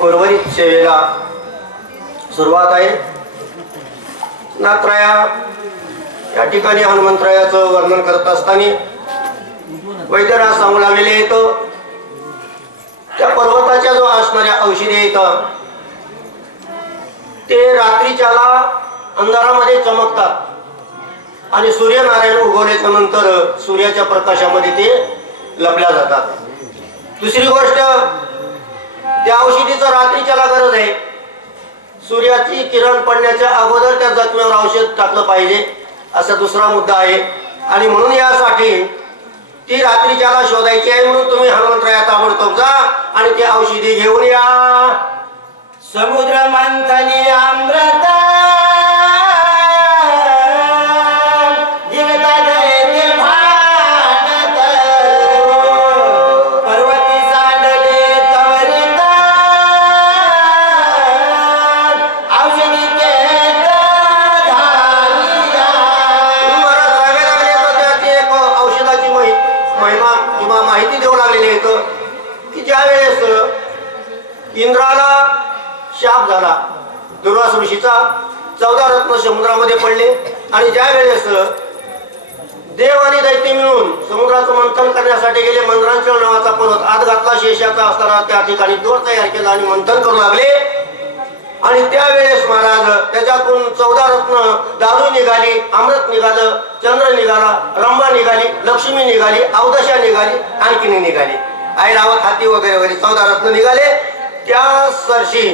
उर्वरित सेवेला सुरुवात आहे. नात्राया या ठिकाणी हनुमंतरायाचं वर्णन करत असताना वैद्यराज सांगू लागलेले येतो त्या पर्वताच्या जो असणाऱ्या औषधी येतं ते रात्रीच्याला अंधारामध्ये चमकतात आणि सूर्यनारायण उगवल्याच्या नंतर सूर्याच्या प्रकाशामध्ये ते लपल्या जातात. दुसरी गोष्ट त्या औषधीचा रात्रीच्याला गरज आहे. सूर्याची किरण पडण्याच्या अगोदर त्या जखमेवर औषध टाकलं पाहिजे असा दुसरा मुद्दा आहे. आणि म्हणून यासाठी ती रात्रीच्याला शोधायची आहे म्हणून तुम्ही हनुमंतराया ताबडतोब जा आणि ती औषधी घेऊन या. समुद्र मंथनी अमृता चौदा समुद्रामध्ये पडले. आणि ज्या वेळेस देव आणि दैत्य मिळून समुद्राचं मंथन करण्यासाठी गेले मंत्रांचल नावाचा पर्वत आत घातला शेषाचा असताना त्या ठिकाणी दोर तयार केला आणि मंथन करू लागले. आणि त्यावेळेस महाराज त्याच्यातून चौदा रत्न दारू निघाली अमृत निघालं चंद्र निघाला रंभा निघाली लक्ष्मी निघाली अवदशा निघाली आणखीन निघाली. आई रावत हाती वगैरे वगैरे चौदा रत्न निघाले. त्या सरशी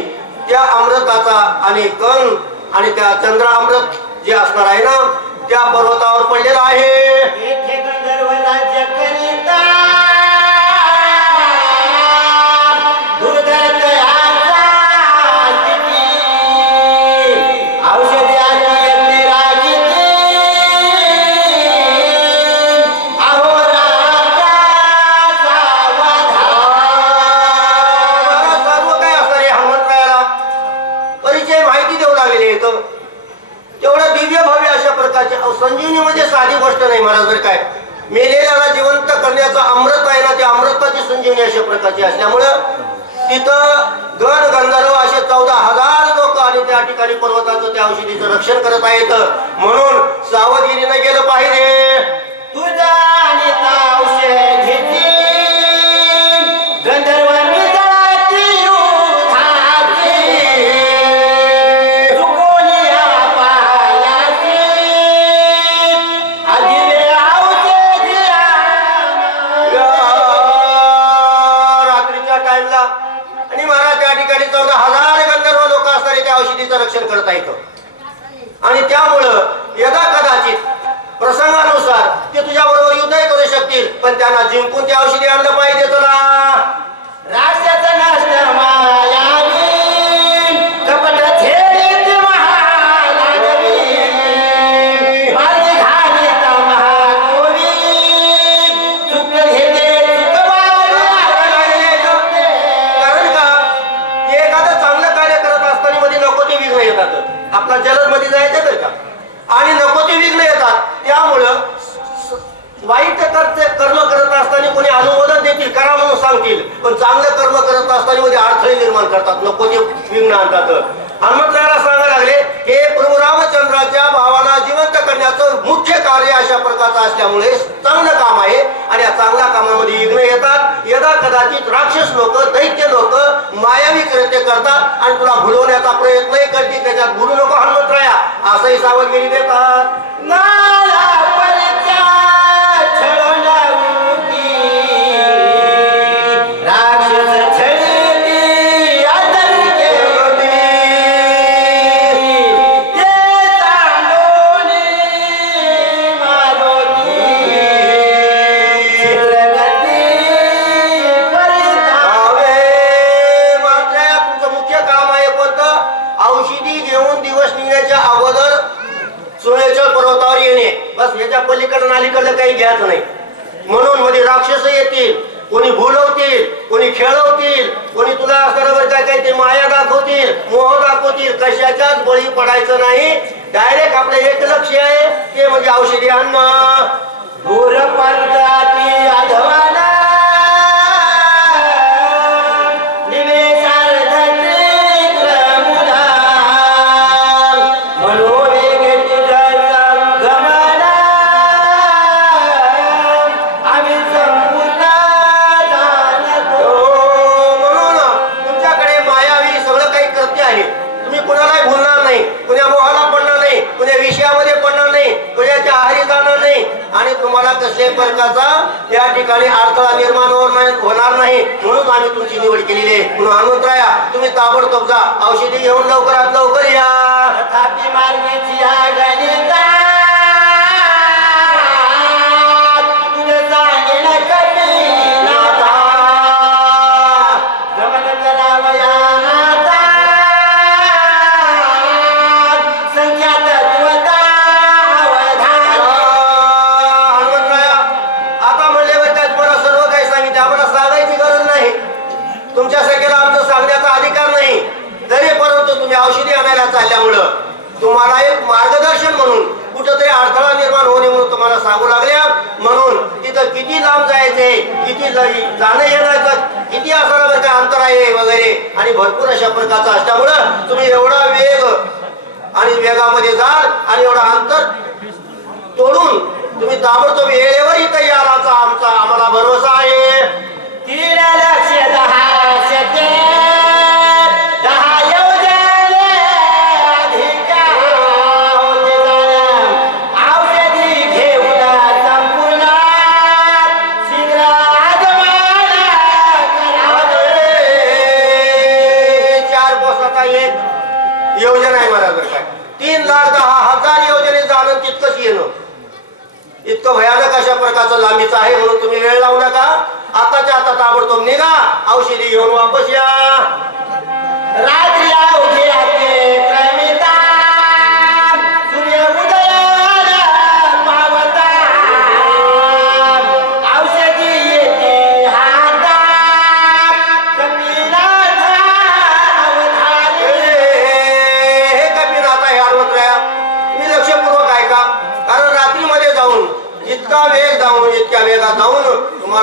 त्या अमृताचा आणि कण आणि त्या चंद्रामृत जे असणार आहे ना त्या पर्वतावर पडलेलं आहे. महाराज बरं काय? मेलेल्याला जिवंत करण्याचं अमृत आहे ना ते अमृताची संजीवनी अशा प्रकारची असल्यामुळं तिथं गण गंधर्व असे चौदा हजार लोक आणि त्या ठिकाणी पर्वताचं त्या औषधीचं रक्षण करत आहेत. म्हणून सावधगिरीनं गेलं पाहिजे. रक्षण करता येतं. आणि त्यामुळं यदा कदाचित प्रसंगानुसार ते तुझ्या बरोबर युद्धही करू शकतील पण त्यांना जिंकून ते औषधी आणलं आपला जलदमध्ये जायचं बरं का? आणि नको ते विघ्न येतात. त्यामुळं वाईट कर्ते कर्म करत असताना कोणी अनुमोदन देतील करा म्हणून सांगतील. पण चांगलं कर्म करत असताना मध्ये अडथळे निर्माण करतात. नको ते विघ्न आणतात. हनुमंतराला सांगायला लागले हे प्रभू रामचंद्राच्या भावाला जिवंत करण्याचं मुख्य कार्य अशा प्रकारचं असल्यामुळे चांगलं काम आहे. आणि या चांगल्या कामामध्ये विघ्न येतात. यदा कदाचित राक्षस लोक दैत्य लोक मायावी कृत्य करतात आणि तुला भुलवण्याचा प्रयत्नही करतील. त्याच्यात भुलू नको हनुमंतराया असंही सावधगिरी देतात. ना! म्हणून म्हणजे मध्ये राक्षस येतील कोणी भुलवतील कोणी खेळवतील कोणी तुला बरोबर काय काय ते माया दाखवतील मोह दाखवतील कशाच्याच बळी पडायचं नाही. डायरेक्ट आपलं एक लक्ष आहे ते म्हणजे औषधी अन्न. कसल्याही प्रकारचा या ठिकाणी अडथळा निर्माण होणार- होणार नाही. म्हणून आम्ही तुमची निवड केलेली आहे. म्हणून हनुमंतराया तुम्ही ताबडतोब जा. औषधी घेऊन लवकरात लवकर या. तिथं किती लांब जायचंय किती जाणं येणार किती असणार बरं अंतर आहे वगैरे. आणि भरपूर अशा प्रकारचं असल्यामुळं तुम्ही एवढा वेग आणि वेगामध्ये जाल आणि एवढा अंतर तोडून तुम्ही ताबडतोब वेळेवर इथं याल आमचा आम्हाला भरोसा आहे. इतकं भयानक अशा प्रकारचं लांबीचं आहे म्हणून तुम्ही वेळ लावू नका. आताच्या आता ताबडतोब निघा. औषधी घेऊन वापस या. रात्री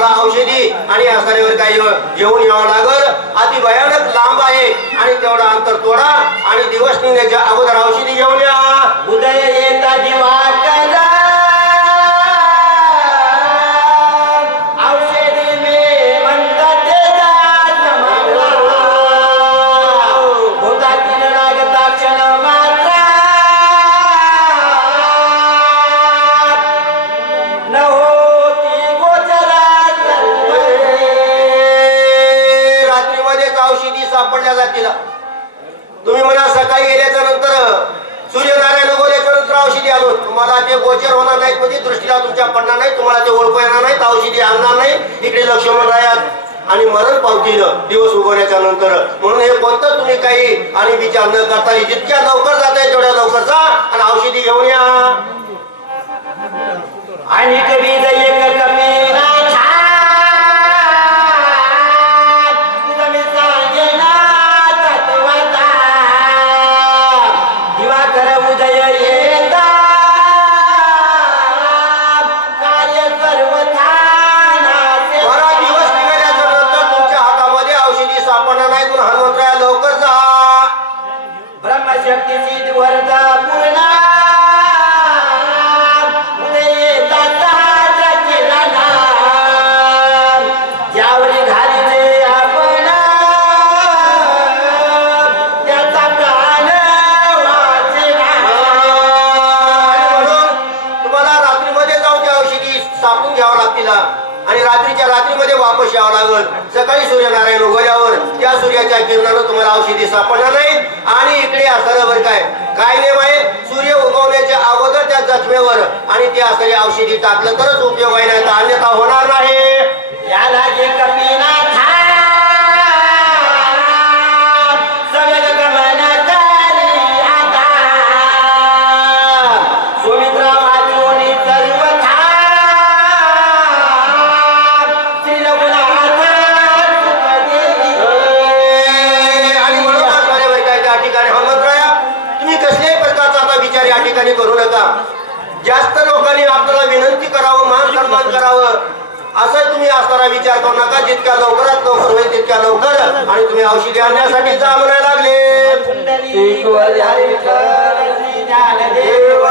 मला औषधी आणि आसाऱ्यावर काही घेऊन यावं लागल. अति भयानक लांब आहे. आणि तेवढा अंतर तोडा. आणि दिवस निघण्याच्या अगोदर औषधी घेऊन या. उदय येत सापडल्या जातील तुम्ही म्हणा सकाळी गेल्याच्यानंतर सूर्यनारायण गोऱ्याच्या नंतर औषधी आलो तुम्हाला ते गोचर होणार नाहीत म्हणजे दृष्टीला तुमच्या पडणार नाही तुम्हाला ते ओळख येणार नाहीत औषधी आणणार नाही. इकडे लक्ष्मण रायात आणि मरण पावतील दिवस उगवण्याच्या नंतर. म्हणून हे कोणतं तुम्ही काही आणि विचार न करता जितक्या लवकर जाता तेवढ्या लवकर जा आणि औषधी घेऊन या. घ्यावं आणि रात्रीच्या रात्रीमध्ये वापस यावं लागत सकाळी सूर्यनारायण उघड्यावर त्या सूर्याच्या किरणानं तुम्हाला औषधी सापडणार नाही आणि इकडे असणार बरं काय? काय नेम आहे? सूर्य उगवण्याच्या अगोदर त्या जखमेवर आणि ते असणारी औषधी टाकलं तरच उपयोग आहे नाही तर अन्यथा होणार नाही. विचार या ठिकाणी करू नका. जास्त लोकांनी आपल्याला विनंती करावं मान सन्मान करावं. असा तुम्ही असणारा विचार करू नका. जितक्या लवकरात लवकर होईल तितक्या लवकर आणि तुम्ही औषधी आणण्यासाठी जा म्हणायला लागले. देव